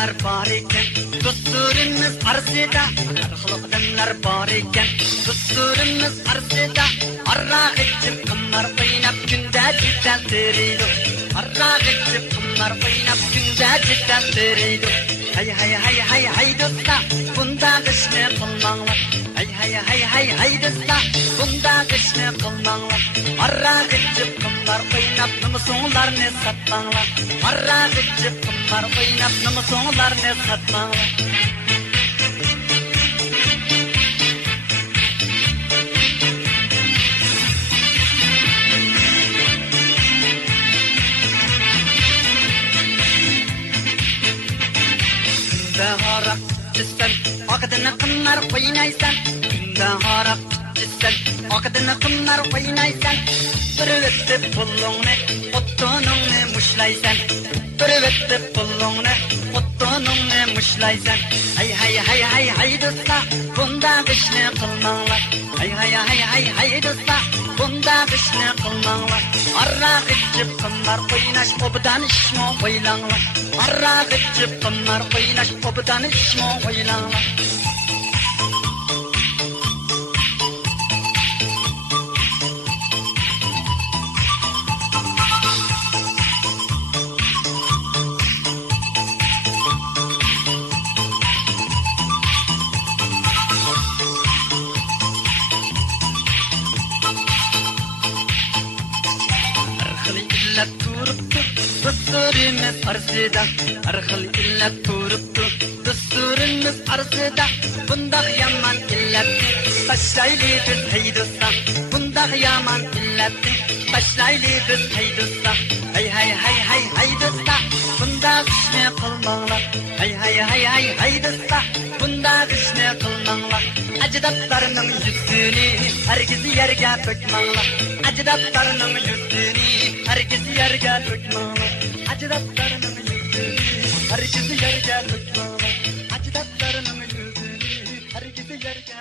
adamlar var iken, dostlarımız arzida, arxılık adamlar var iken, dostlarımız arzida, arraq içip qımlar oynap günde cidden teriydi. Arraq içip qımlar oynap günde cidden teriydi. Hay hay hay hay hay dostlar, bunda qışni qılmanglar. Hay hay hay hay hay dostlar, bunda qışni qılmanglar. Arraq içip qımlar oynap nımısonlarni satmanglar. Arraq içip qımlar oynap nımısonlarni satmanglar. Harak cisten, akadını kınlar oynaysan. Günde harak cisten, akadını kınlar oynaysan. Pırıvette pullungne, ottonungne muşlaysan. Pırıvette pullungne, ottonungne muşlaysan. Hay hay hay hay hay dostlar, bunda kışni kılmanglar. Hay hay hay hay hay dostlar, bunda kışni kılmanglar. Arraq içip kınlar oynaş, obdan işmo oylanglar. Arraq içip qımlar oynaş, obdan işmo oylanglar. Arxili illat turibdi, dostlarimiz arzida. Arxil illat turibdi, dostlarimiz arzida. Bundaq yaman illatni tashlayli biz hey dostlar. Bundaq yaman illatni tashlayli biz hey dostlar. Hay hay hay hay hay dostlar, bundaq ishni qilmanglar. Hay hay hay hay hay dostlar, bundaq ishni qilmanglar. Ajdodlarning yuzini hargiz yerga to'kmanglar. Ajdodlarning yuzini hargiz yerga to'kmanglar. Ajdodlarning yuzini hargiz yerga to'kmanglar. Ajdodlarning yuzini hargiz yerga